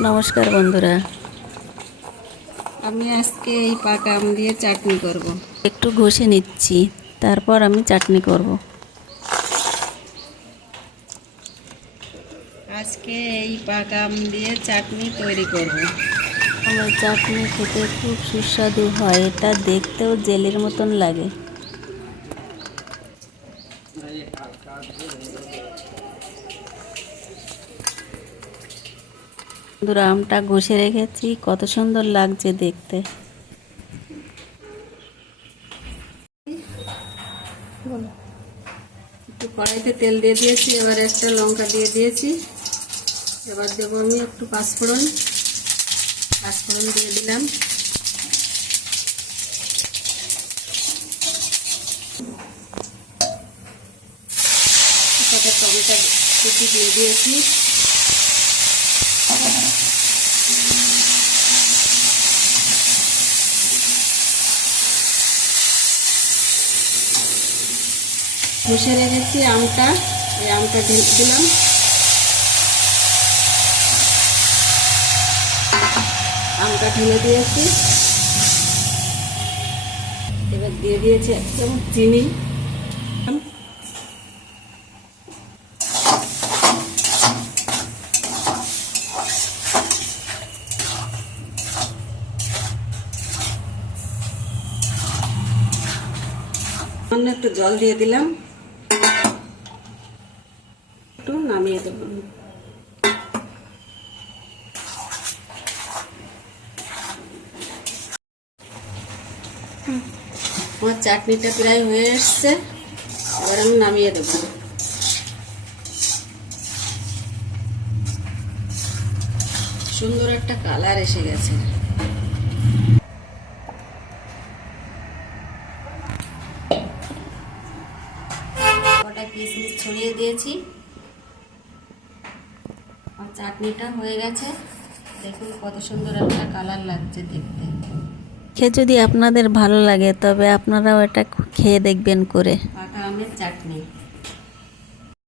নমস্কার বন্ধুরা আমি আজকে এই পাকা আম দিয়ে চাটনি করব। একটু ঘষে নিচ্ছি তারপর আমি চাটনি করব। আজকে এই পাকা আম দিয়ে চাটনি তৈরি করব। আমার চাটনি খেতে খুব সুস্বাদু হয় এটা দেখতেও জেলের মতন লাগে বন্ধুরা আমটা ঘষে রেখেছি, কত সুন্দর লাগছে দেখতে। একটু কড়াইতে তেল দিয়ে দিয়েছি, এবার একটা লঙ্কা দিয়ে দিয়েছি। এবার দেবো আমি একটু পাঁচফোড়ন। পাঁচফোড়ন দিয়ে দিলাম। টমেটো কুচি দিয়ে দিয়েছি। ঘষে রেখেছি আমটা। এই আমটা দিলাম। আমটা ঢেলে দিয়েছি। এবার দিয়ে দিয়েছি একদম চিনি। একটু জল দিয়ে দিলাম। একটু নামিয়ে দেব। আমার চাটনিটা প্রায় হয়ে এসছে। এবার আমি নামিয়ে দেব। সুন্দর একটা কালার এসে গেছে। ছড়িয়ে দিয়েছি। আর চাটনিটা হয়ে গেছে। দেখুন কত সুন্দর একটা কালার লাগছে দেখতে। খেয়ে যদি আপনাদের ভালো লাগে তবে আপনারাও এটা খেয়ে দেখবেন করে। পাকা আমের চাটনি।